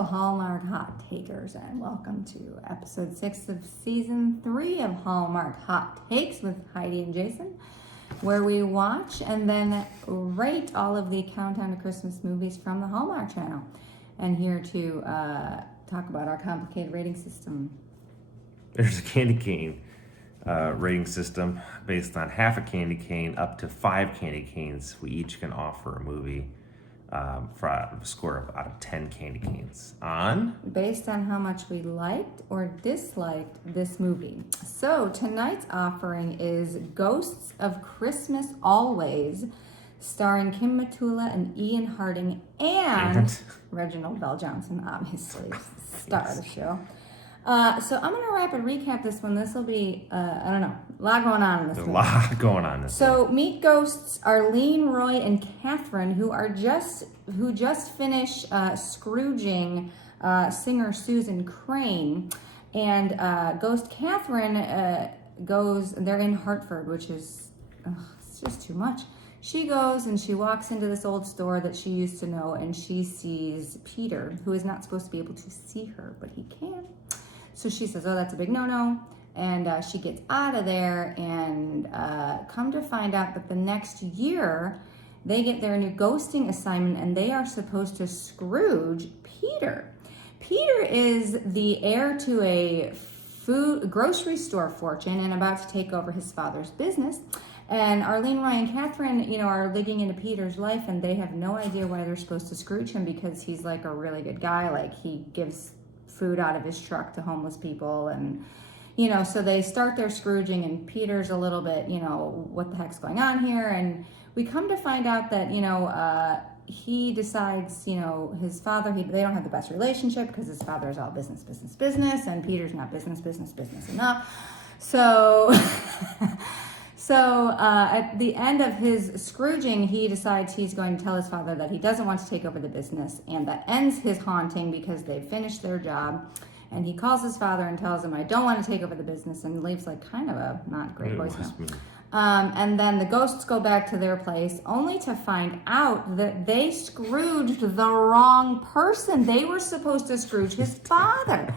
Hello, Hallmark Hot Takers, and welcome to episode 6 of season 3 of Hallmark Hot Takes with Heidi and Jason, where we watch and then rate all of the countdown to Christmas movies from the Hallmark channel. And here to talk about our complicated rating system. There's a candy cane rating system based on half a candy cane up to 5 candy canes. We each can offer a movie for a score of out of 10 candy canes based on how much we liked or disliked this movie. So tonight's offering is Ghosts of Christmas Always, starring Kim Matula and Ian Harding and Reginald VelJohnson, obviously star of the show. So I'm going to rapid recap this one. This will be, I don't know, a lot going on in this movie. A lot going on in this So meet ghosts Arlene, Roy, and Catherine, who just finished scrooging singer Susan Crane. And ghost Catherine they're in Hartford, which is, it's just too much. She goes and she walks into this old store that she used to know, and she sees Peter, who is not supposed to be able to see her, but he can. So she says, oh, that's a big no-no. And she gets out of there, and come to find out that the next year, they get their new ghosting assignment, and they are supposed to Scrooge Peter. Peter is the heir to a grocery store fortune and about to take over his father's business. And Arlene, Roy, and Catherine, are digging into Peter's life, and they have no idea why they're supposed to Scrooge him, because he's like a really good guy. Like, he gives food out of his truck to homeless people, and so they start their Scrooging, and Peter's a little bit, what the heck's going on here? And we come to find out that he decides, his father, they don't have the best relationship because his father is all business, and Peter's not business enough. So at the end of his Scrooging, he decides he's going to tell his father that he doesn't want to take over the business, and that ends his haunting because they've finished their job. And he calls his father and tells him, I don't want to take over the business, and leaves like kind of a not great voicemail. And then the ghosts go back to their place, only to find out that they Scrooged the wrong person. They were supposed to Scrooge his father.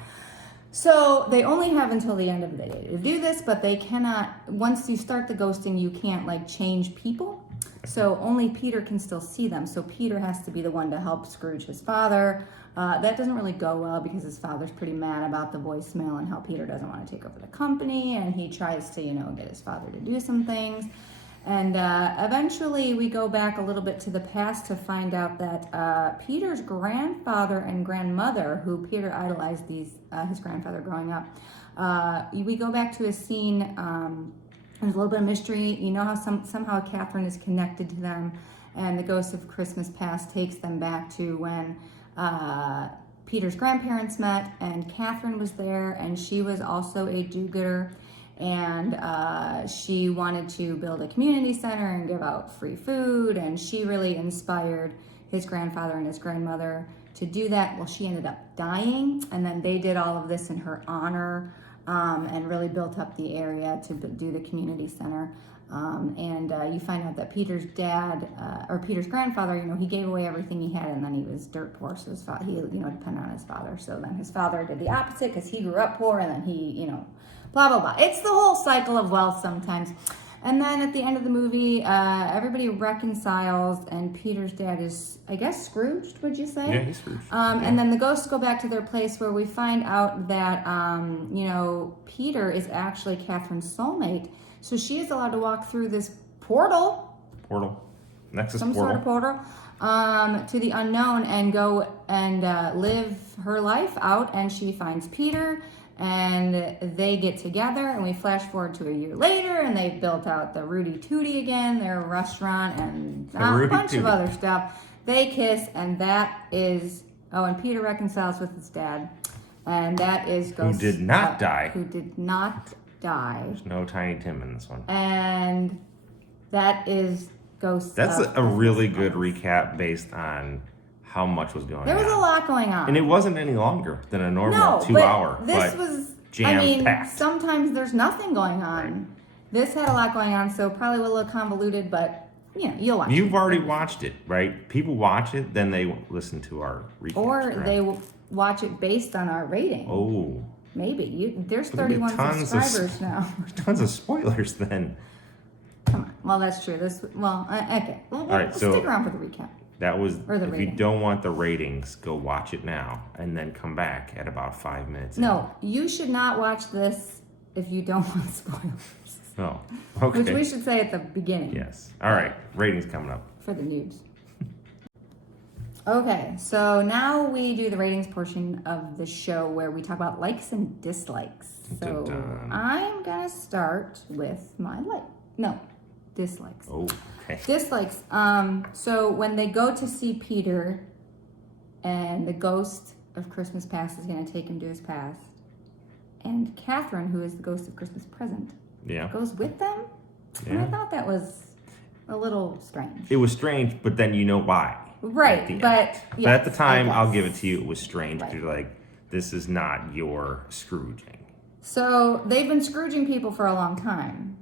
So they only have until the end of the day to do this, but they cannot, once you start the ghosting, you can't change people. So only Peter can still see them. So Peter has to be the one to help Scrooge his father. That doesn't really go well because his father's pretty mad about the voicemail and how Peter doesn't want to take over the company. And he tries to, get his father to do some things. And eventually we go back a little bit to the past to find out that Peter's grandfather and grandmother, who Peter idolized his grandfather growing up, we go back to a scene, there's a little bit of mystery. How somehow Catherine is connected to them, and the Ghost of Christmas Past takes them back to when Peter's grandparents met, and Catherine was there, and she was also a do-gooder. And she wanted to build a community center and give out free food, and she really inspired his grandfather and his grandmother to do that. Well, she ended up dying, and then they did all of this in her honor, and really built up the area to do the community center. And you find out that Peter's dad, or Peter's grandfather, he gave away everything he had, and then he was dirt poor, so he depended on his father. So then his father did the opposite because he grew up poor, and then he, blah, blah, blah. It's the whole cycle of wealth sometimes. And then at the end of the movie, everybody reconciles, and Peter's dad is, I guess, Scrooged, would you say? Yeah, he's Scrooged. And then the ghosts go back to their place, where we find out that, Peter is actually Catherine's soulmate. So she is allowed to walk through this portal. Nexus some portal. Sort of portal. To the unknown, and go and live her life out. And she finds Peter, and they get together, and we flash forward to a year later, and they've built out the Rudy Tooty again, their restaurant, and a bunch of other stuff. They kiss, and that is, and Peter reconciles with his dad, and that is Ghost. Who did not die. There's no Tiny Tim in this one. And that is Ghost. That's a really good recap based on how much was going on. There was a lot going on. And it wasn't any longer than a normal 2 hour. This was jam-packed. Sometimes there's nothing going on. Right. This had a lot going on, so probably a little convoluted, but you'll watch it. You've already watched it, right? People watch it, then they listen to our recap. Or right? they watch it based on our rating. Oh. Maybe. There's There'll be 31 subscribers now. Tons of spoilers then. Come on. Well, that's true. Okay. Well, All right, so stick around for the recap. That was, Or the if rating. you don't want the ratings, go watch it now and then come back at about 5 minutes. No, you should not watch this if you don't want spoilers. Oh, okay. Which we should say at the beginning. Yes. All right. Ratings coming up. For the noobs. Okay, so now we do the ratings portion of the show where we talk about likes and dislikes. So Dun-dun. I'm gonna start with my dislikes. Oh, okay. Dislikes. So when they go to see Peter and the ghost of Christmas past is gonna take him to his past, and Catherine, who is the ghost of Christmas present, Yeah. goes with them. And I Yeah. thought that was a little strange. It was strange, but then you know why. Right, at the but end. yes, But at the time, I I'll guess. give it to you. It was strange. Right. You're like, this is not your Scrooging. So they've been Scrooging people for a long time.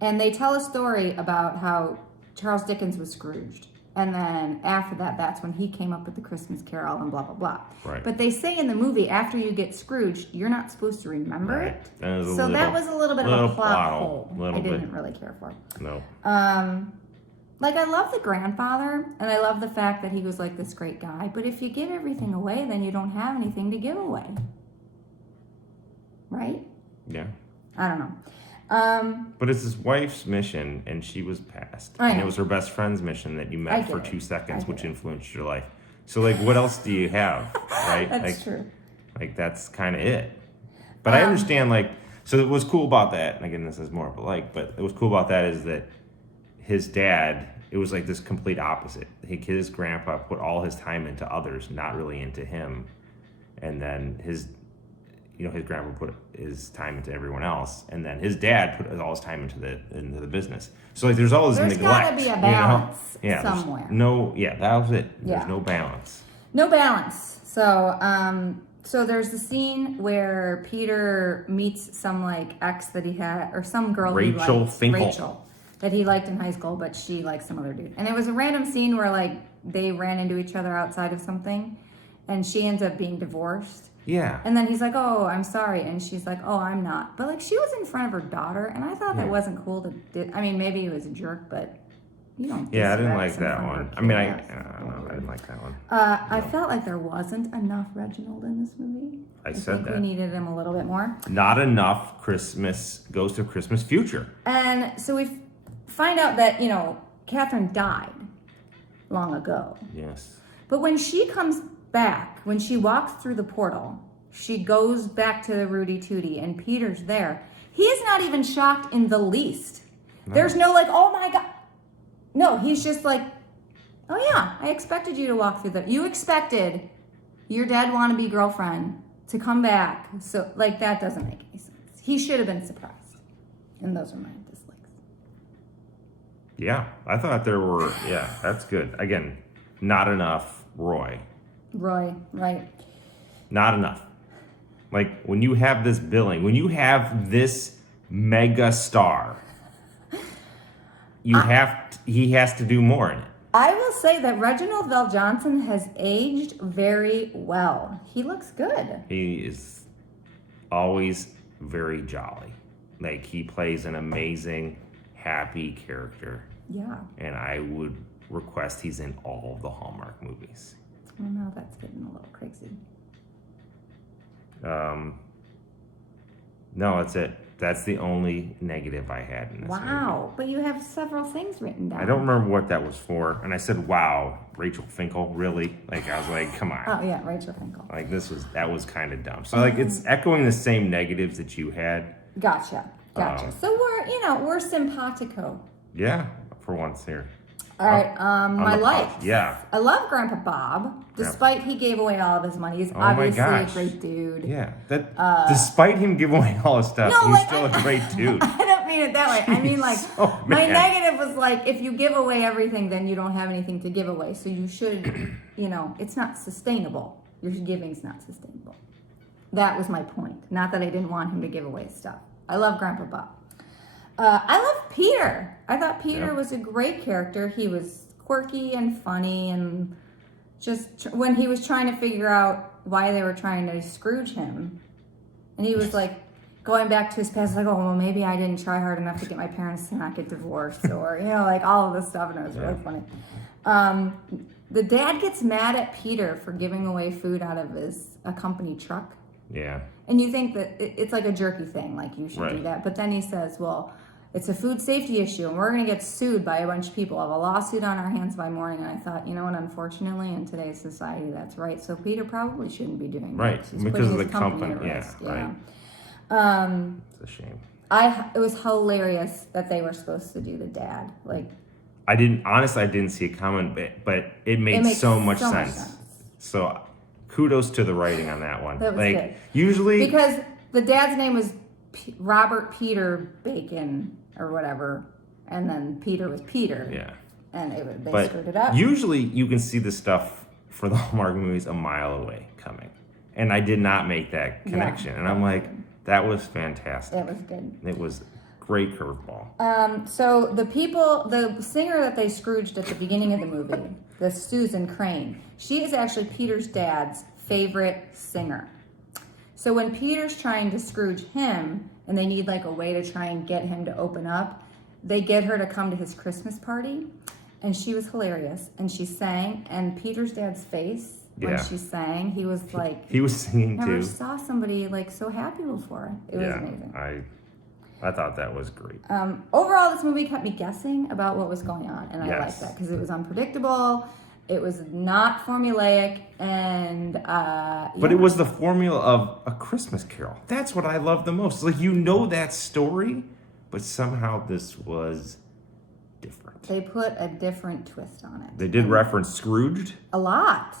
And they tell a story about how Charles Dickens was Scrooged. And then after that, that's when he came up with the Christmas Carol and blah, blah, blah. Right. But they say in the movie, after you get Scrooged, you're not supposed to remember Right. it. That was a So that little- was a little bit of little a plot hole little I didn't bit. really care for. No. Like, I love the grandfather, and I love the fact that he was like this great guy. But if you give everything away, then you don't have anything to give away. Right? Yeah. I don't know. But it's his wife's mission, and she was passed. I And know. it was her best friend's mission that you I met get for it. 2 seconds, I which get it. influenced your life. So, like, what else do you have, right? That's like, true. Like, that's kind of it. But I understand, like, so what's cool about that, and again, this is more of a like, but what was cool about that is that his dad, it was like this complete opposite. His grandpa put all his time into others, not really into him. And then his grandpa put his time into everyone else. And then his dad put all his time into the business. So, like, there's all this There's neglect. gotta be a you know? balance Yeah, there's somewhere. that was it. Yeah. There's no balance. No balance. So there's the scene where Peter meets some like ex that he had, or some girl he Rachel liked, Finkel. Rachel, that he liked in high school, but she liked some other dude. And it was a random scene where like they ran into each other outside of something, and she ends up being divorced. Yeah. And then he's like, "Oh, I'm sorry," and she's like, "Oh, I'm not." But like she was in front of her daughter, and I thought that wasn't cool I mean, maybe he was a jerk, but you don't. Yeah, I didn't disrespect like that someone one. for I mean, I kids. don't know. I didn't like that one. I felt like there wasn't enough Reginald in this movie. I think said we that. needed him a little bit more. Not enough Ghost of Christmas Future. And so we find out that, Catherine died long ago. Yes. But when she comes back, when she walks through the portal, she goes back to Rudy Tooty and Peter's there. He is not even shocked in the least. No. There's no like, oh my God. No, he's just like, oh yeah, I expected you to walk through you expected your dead wannabe girlfriend to come back. So like that doesn't make any sense. He should have been surprised. And those are my dislikes. Yeah, I thought there were. Yeah, that's good. Again, not enough Roy. Roy, right. Not enough. Like, when you have this billing, when you have this mega star, he has to do more in it. I will say that Reginald VelJohnson has aged very well. He looks good. He is always very jolly. Like, he plays an amazing, happy character. Yeah. And I would request he's in all of the Hallmark movies. I don't know, that's getting a little crazy. No, that's it. That's the only negative I had in this movie. Wow. But you have several things written down. I don't remember what that was for. And I said, wow, Rachel Finkel, really? Like, I was like, come on. Oh, yeah, Rachel Finkel. Like, that was kind of dumb. So, like, it's echoing the same negatives that you had. Gotcha. So we're simpatico. Yeah, for once here. All right, my the life. pod. Yeah. I love Grandpa Bob, despite he gave away all of his money. He's Oh my obviously a gosh. great dude. Yeah. Despite him giving away all his stuff, No, he was like, still a great dude. I don't mean it that way. I mean, like, Oh, my man. negative was like, if you give away everything, then you don't have anything to give away. So you should, it's not sustainable. Your giving's not sustainable. That was my point. Not that I didn't want him to give away stuff. I love Grandpa Bob. I love Peter. I thought Peter Yep. was a great character. He was quirky and funny and just when he was trying to figure out why they were trying to Scrooge him, and he was like going back to his past, like, oh, well, maybe I didn't try hard enough to get my parents to not get divorced, or like all of this stuff, and it was really funny. The dad gets mad at Peter for giving away food out of a company truck. Yeah. And you think that it's like a jerky thing, like you should do that, but then he says, well, it's a food safety issue, and we're going to get sued by a bunch of people. We'll have a lawsuit on our hands by morning. And I thought, you know what? Unfortunately, in today's society, that's right. So Peter probably shouldn't be doing that. Right, because of the company. Risk. Right. It's a shame. It was hilarious that they were supposed to do the dad. Like, I didn't see it coming, but it made so much sense. So kudos to the writing on that one. That was good. Usually, because the dad's name was Robert Peter Bacon or whatever, and then Peter was Peter. Yeah. And they screwed it up. Usually you can see the stuff for the Hallmark movies a mile away coming. And I did not make that connection. And I'm like, that was fantastic. That was good. It was great curveball. So the singer that they Scrooged at the beginning of the movie, the Susan Crane, she is actually Peter's dad's favorite singer. So when Peter's trying to Scrooge him, and they need like a way to try and get him to open up, they get her to come to his Christmas party, and she was hilarious. And she sang, and Peter's dad's face when she sang, he was like, he was singing too. Never saw somebody like so happy before. It was amazing. I thought that was great. Overall, this movie kept me guessing about what was going on, and I liked that because it was unpredictable. It was not formulaic, and but it was the formula of A Christmas Carol. That's what I love the most. It's like, you know that story, but somehow this was different. They put a different twist on it. They did reference Scrooged a lot,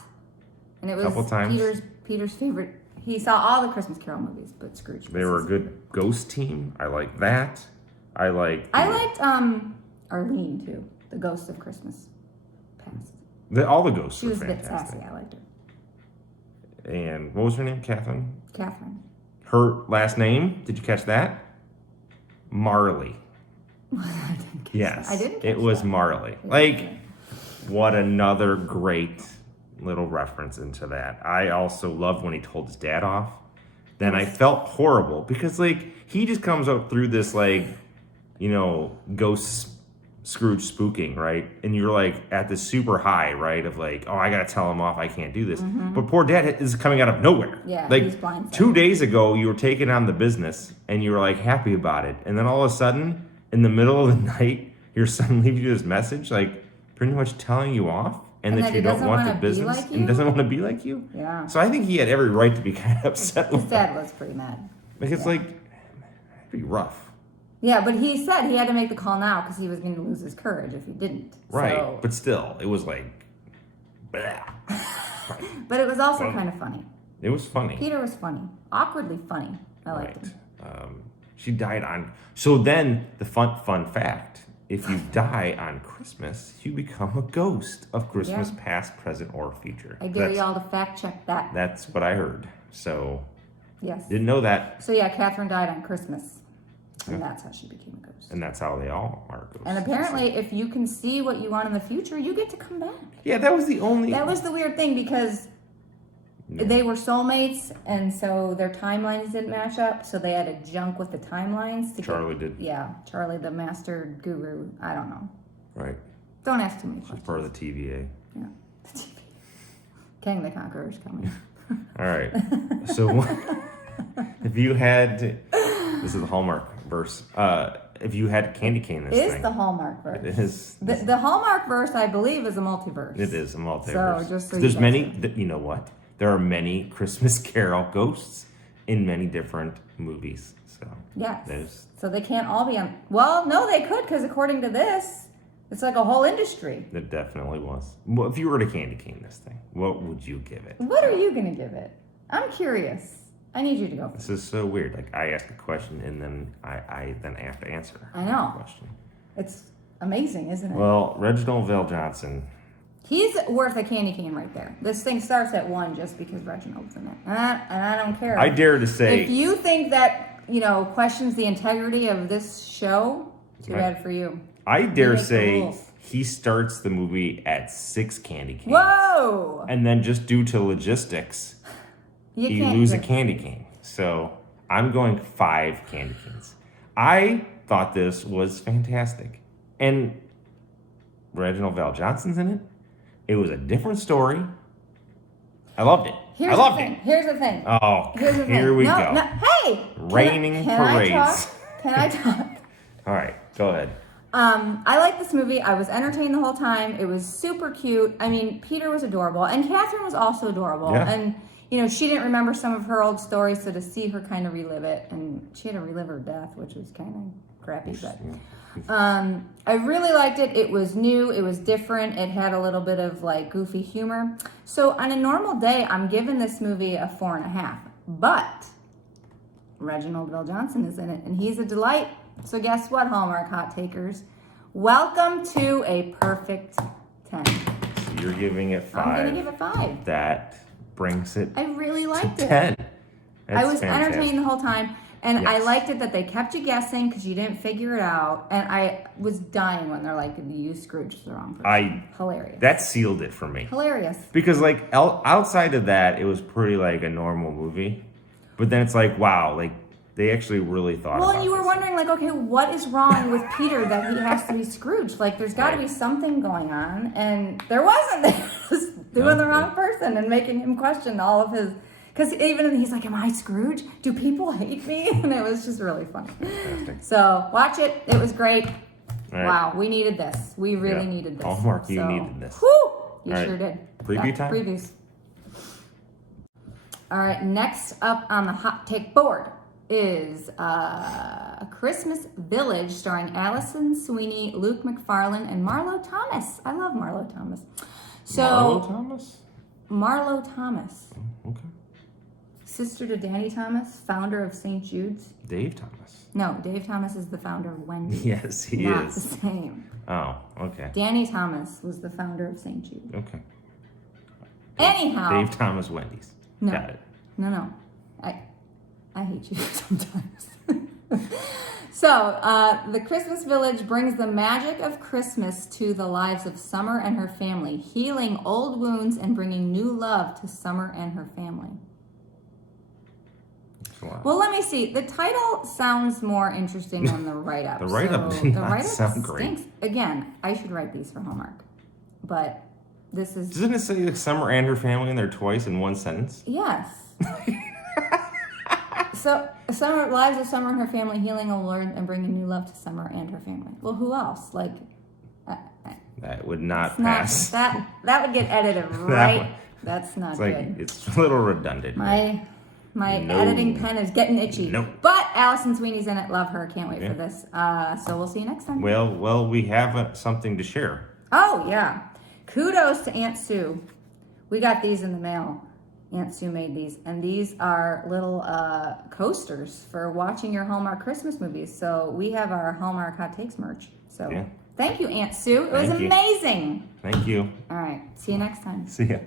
and it was a couple times. Peter's favorite. He saw all the Christmas Carol movies, but Scrooge. They were a good ghost team. I like that. I liked Arlene too, the Ghost of Christmas Past. All the ghosts were fantastic. She was a bit sassy. I liked her. And what was her name? Catherine? Catherine. Her last name, did you catch that? Marley. I didn't catch Yes. that. I didn't catch It was that. Marley. Like, what another great little reference into that. I also loved when he told his dad off. Then I felt horrible because, like, he just comes up through this, like, ghost Scrooge spooking, right? And you're like at this super high, right? Of like, oh, I gotta tell him off. I can't do this. Mm-hmm. But poor dad is coming out of nowhere. Yeah, like he's blindsided. 2 days ago, you were taking on the business and you were like happy about it, and then all of a sudden, in the middle of the night, your son leaves you this message, like pretty much telling you off, and that you don't want the business like and doesn't want to be like you. Yeah. So I think he had every right to be kind of upset. His dad was pretty mad. Like, it's like pretty rough. Yeah, but he said he had to make the call now because he was going to lose his courage if he didn't. Right, So, but still, it was like, blah. but it was also kind of funny. It was funny. Peter was funny, awkwardly funny. I liked him. She died on. So then the fun fact: if you die on Christmas, you become a ghost of Christmas past, present, or future. I dare y'all to fact check that. That's what I heard. So yes, didn't know that. So yeah, Catherine died on Christmas. And that's how she became a ghost. And that's how they all are ghosts. And apparently, if you can see what you want in the future, you get to come back. Yeah, that was the only... That was the weird thing because they were soulmates, and so their timelines didn't match up, so they had to junk with the timelines. Charlie did. Yeah, Charlie, the master guru. I don't know. Right. Don't ask too many She's questions. part of the TVA. Yeah. The TV. Kang the Conqueror is coming. All right. So if you had... This is the Hallmarkverse. If you had candy cane this thing. It is the Hallmarkverse. It is. The Hallmarkverse, I believe, is a multiverse. It is a multiverse. So, just so there's you many, you know what? There are many Christmas Carol ghosts in many different movies. So yes. So they can't all be on. Well, no, they could, because according to this, it's like a whole industry. It definitely was. Well, if you were to candy cane this thing, what would you give it? What are you going to give it? I'm curious. I need you to go. This is so weird. Like, I ask a question and then I then have to answer. I know. The question. It's amazing, isn't it? Well, Reginald VelJohnson. He's worth a candy cane right there. This thing starts at 1 just because Reginald's in it. And I don't care. I dare to say. If you think that, questions the integrity of this show, too bad for you. I dare say he starts the movie at 6 candy canes. Whoa! And then just due to logistics, he loses a candy cane. So I'm going 5 candy canes. I thought this was fantastic. And Reginald VelJohnson's in it. It was a different story. I loved it. Here's the thing. Oh, Here's the thing. here we go. No, hey! Raining parades. Can I talk? All right, go ahead. I like this movie. I was entertained the whole time. It was super cute. I mean, Peter was adorable, and Catherine was also adorable. Yeah. And she didn't remember some of her old stories, so to see her kind of relive it, and she had to relive her death, which was kind of crappy. But I really liked it. It was new. It was different. It had a little bit of like goofy humor. So on a normal day, I'm giving this movie a 4.5. But Reginald VelJohnson is in it, and he's a delight. So guess what, Hallmark Hot Takers? Welcome to a perfect 10. So you're giving it 5. I'm going to give it 5. That brings it I really liked to it. 10. I was fantastic. entertained the whole time. And I Yes. liked it that they kept you guessing because you didn't figure it out. And I was dying when they're like, you Scrooged the wrong person. Hilarious. That sealed it for me. Hilarious. Because like outside of that, it was pretty like a normal movie. But then it's like, wow, like they actually really thought Well, about and you were this. wondering, like, okay, what is wrong with Peter that he has to be Scrooged? Like, there's got to be something going on. And there wasn't. They were just doing the wrong person and making him question all of his... Because even he's like, am I Scrooge? Do people hate me? And it was just really funny. Fantastic. So watch it. It was great. Right. Wow, we needed this. We really needed this. Hallmark, you needed this. Whew, you All sure right. did. Preview time? Previews. All right, next up on the hot take board is A Christmas Village starring Allison Sweeney, Luke McFarlane, and Marlo Thomas. I love Marlo Thomas. So Marlo Thomas? Marlo Thomas. Okay. Sister to Danny Thomas, founder of St. Jude's. Dave Thomas. No, Dave Thomas is the founder of Wendy's. Yes, he Not is. the same. Oh, okay. Danny Thomas was the founder of St. Jude. Okay. Anyhow. Dave Thomas Wendy's. No. Got it. No. I hate you sometimes. So, the Christmas Village brings the magic of Christmas to the lives of Summer and her family, healing old wounds and bringing new love to Summer and her family. Wow. Well, let me see. The title sounds more interesting than the write-up. The write-up did not write-up sound great. stinks. Again, I should write these for Hallmark. But this is... Doesn't it say Summer and her family in there twice in one sentence? Yes. So, lives of Summer and her family, healing a Lord and bringing new love to Summer and her family. Well, who else? Like, That would not pass. that would get edited, right? That's not It's like good. it's a little redundant. My No. editing pen is getting itchy. Nope. But Allison Sweeney's in it. Love her. Can't wait for this. So we'll see you next time. Well, we have something to share. Oh, yeah. Kudos to Aunt Sue. We got these in the mail. Aunt Sue made these. And these are little coasters for watching your Hallmark Christmas movies. So we have our Hallmark Hot Takes merch. So Yeah. thank you, Aunt Sue. It was Thank you. amazing. Thank you. All right. See you next time. See ya.